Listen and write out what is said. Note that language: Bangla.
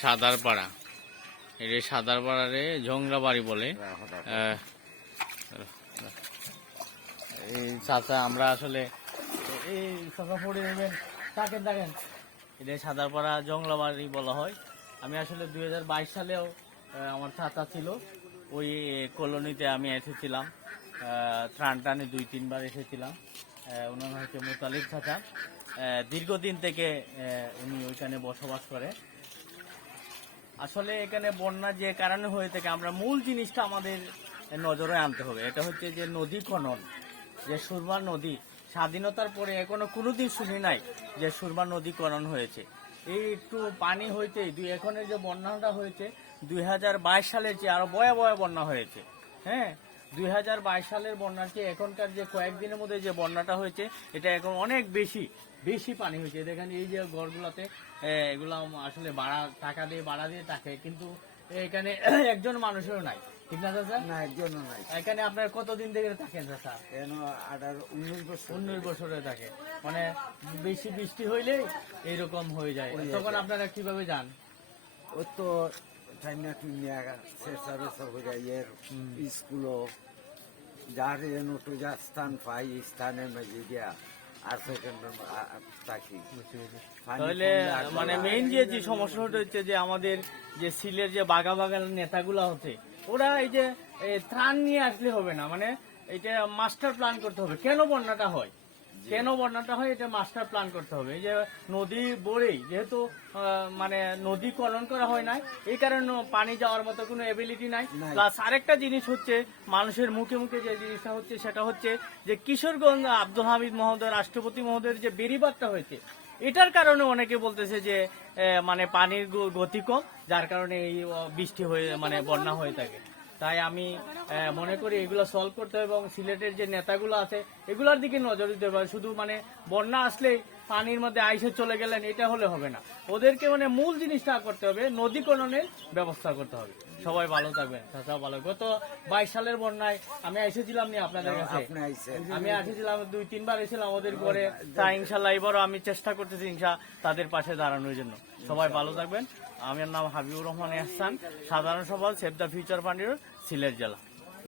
সাদারপাড়া, এটা সাদারপাড়ারে ঝংরা বাড়ি বলে। এই চাচা আমরা আসলে এই চাচা পড়ে নেবেন, থাকেন থাকেন, এটা সাদারপাড়া জংলা বাড়ি বলা হয়। আমি আসলে 2022 সালেও আমার চাচা ছিল ওই কলোনিতে, আমি এসেছিলাম ত্রাণ টানে 2-3 বার এসেছিলাম। ওনার হচ্ছে মোতালিব চাচা, দীর্ঘদিন থেকে উনি ওইখানে বসবাস করে। আসলে এখানে বন্যা যে কারণে হয়ে থাকে, আমরা মূল জিনিসটা আমাদের নজরে আনতে হবে। এটা হচ্ছে যে নদী খনন, যে সুরমা নদী স্বাধীনতার পরে এখনো কোনোদিন শুনি নাই যে সুরমা নদী খনন হয়েছে। এই একটু পানি হইতেই এখনের যে বন্যাটা হয়েছে 2022 সালের চেয়ে আরো ভয়াবহ বন্যা হয়েছে। হ্যাঁ, 2022 সালের বন্যার চেয়ে এখনকার যে কয়েকদিনের মধ্যে যে বন্যাটা হয়েছে এটা এখন অনেক বেশি পানি হয়েছে। দেখেন এই যে ঘরগুলোতে এগুলো আসলে টাকা দিয়ে ভাড়া দিয়ে থাকে, কিন্তু এখানে একজন মানুষেরও নাই, ঠিক না চাচা? না, একজনও নাই। এখানে আপনার কতদিন থেকে থাকেন চাচা? 19 বছর ধরে থাকে। মানে বেশি বৃষ্টি হইলে এইরকম হয়ে যায়, তখন আপনারা কিভাবে যান? ও তো চাইনা কিনিয়া শেষার ইয়ের স্কুলও যার নটু যা স্থান পাই স্থানের মাঝে গিয়া আর সেকেন্ড থাকি। তাহলে মানে মেইন যে সমস্যাটা হচ্ছে যে আমাদের যে সিলের যে বাগান নেতাগুলা হচ্ছে, ওরা এই যে ত্রাণ নিয়ে আসলে হবে না, মানে এটা মাস্টার প্ল্যান করতে হবে। কেন বন্যাটা হয় এটা মাস্টার প্ল্যান করতে হবে। এই যে নদী বড়েই যেহেতু মানে নদী খনন করা হয় নাই, এই কারণে পানি যাওয়ার মতো কোনো এবিলিটি নাই। প্লাস আরেকটা জিনিস হচ্ছে মানুষের মুখে মুখে যে জিনিসটা হচ্ছে সেটা হচ্ছে যে কিশোরগঞ্জ আব্দুল হামিদ মহোদয়, রাষ্ট্রপতি মহোদয়ের যে বেড়িবাঁধটা হয়েছে, এটার কারণে অনেকে বলতেছে যে মানে পানির গতি কম, যার কারণে এই বৃষ্টি হয়ে মানে বন্যা হয়ে থাকে। তাই আমি মনে করি এগুলো সলভ করতে হবে এবং সিলেটের যে নেতাগুলো আছে এগুলোর দিকে নজর দিতে হবে। শুধু মানে বন্যা আসলেই পানির মধ্যে আইসে চলে গেলেন এটা হলে হবে না, ওদেরকে মানে মূল জিনিসটা করতে হবে, নদী খননের ব্যবস্থা করতে হবে। সবাই ভালো থাকবেন, চাচা ভালো। গত 22 সালের বন্যায় আমি এসেছিলাম নি আপনাদের কাছে, আমি এসেছিলাম 2-3 বার এসেছিলাম ওদের ঘরে। তাই ইনশাল্লাহ এবারও আমি চেষ্টা করতেছি তাদের পাশে দাঁড়ানোর জন্য। সবাই ভালো থাকবেন। আমার নাম হাবিবুর রহমান এহসান, সাধারণ সম্পাদক সেভ দ্য ফিউচার ফান্ডের সিলেট জেলা।